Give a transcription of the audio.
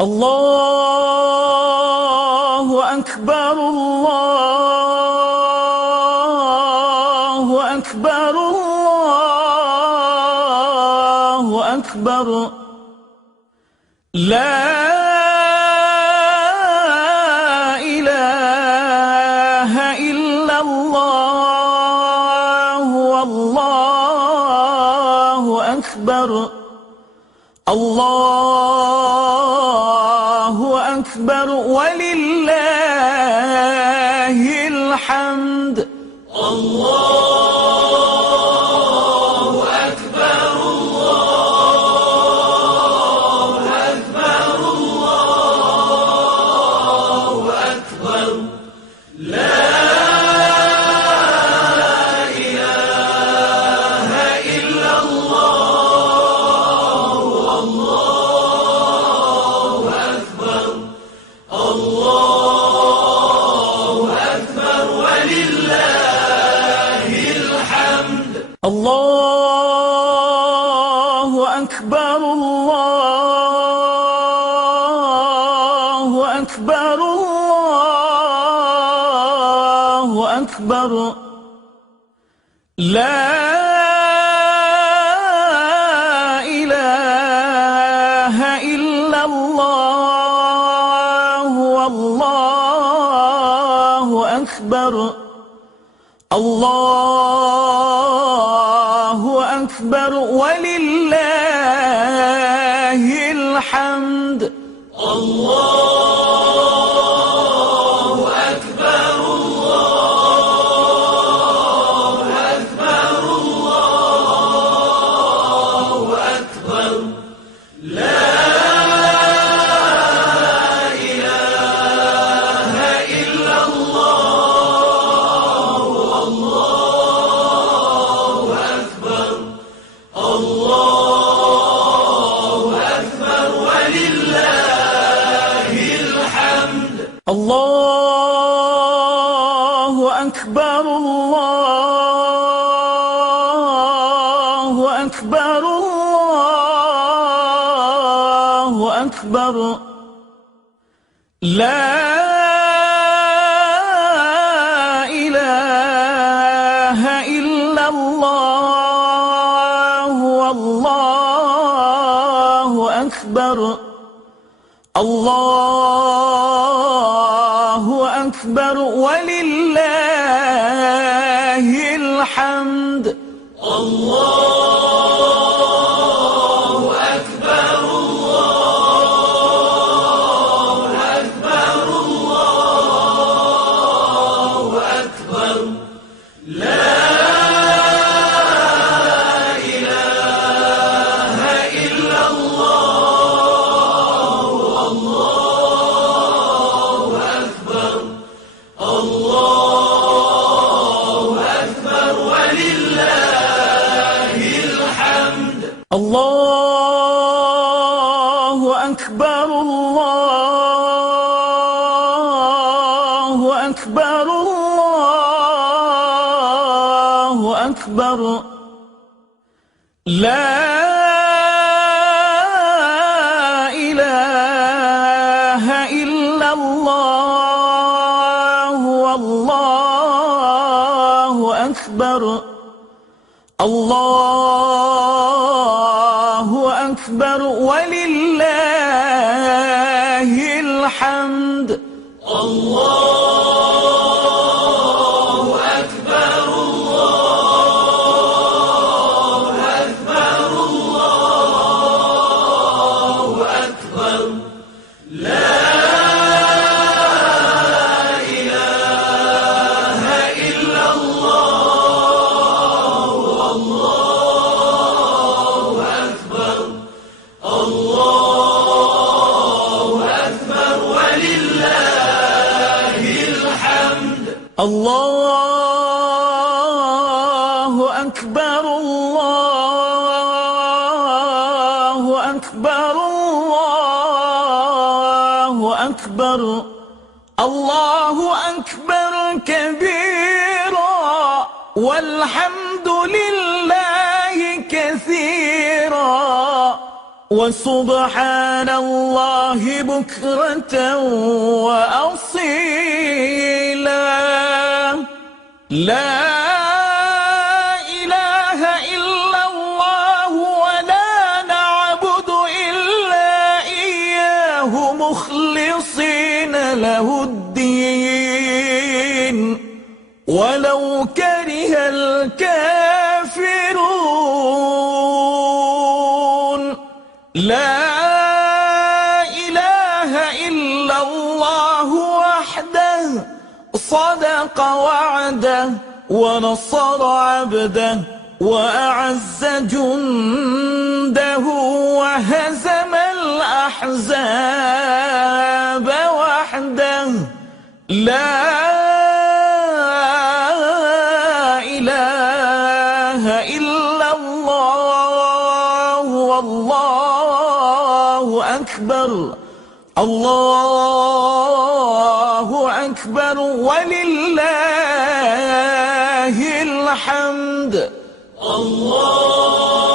الله أكبر الله أكبر الله أكبر لا إله إلا الله والله أكبر الله أكبر ولله الحمد الله أكبر الله أكبر الله أكبر لا إله إلا الله والله أكبر الله أكبر ولله الحمد الله أكبر الله أكبر الله أكبر لا إله إلا الله والله أكبر الله أكبر ولله الحمد الله أكبر الله أكبر الله أكبر لا إله إلا الله والله أكبر الله أكبر ولله الحمد الله أكبر الله أكبر الله أكبر لا إله إلا الله والله أكبر الله أكبر ولله الحمد الله أكبر الله أكبر الله أكبر لا إله إلا الله والله أكبر الله أكبر ولله الحمد الله أكبر الله أكبر الله أكبر لا إله إلا الله والله أكبر الله أكبر ولله الحمد الله أكبر الله أكبر الله أكبر لا إله إلا الله والله أكبر الله أكبر ولله الحمد الله أكبر الله أكبر الله أكبر الله أكبر كبيرا والحمد لله كثيرا وسبحان الله بكرة وأصيلا. لا إله إلا الله ولا نعبد إلا إياه مخلصين له الدين ولو كره الكافرون. لا إله إلا الله وحده صدق وعده ونصر عبده وأعز جنده وهزم الأحزاب وحده. لا إله إلا الله والله أكبر. الله أكبر ولله الحمد. الله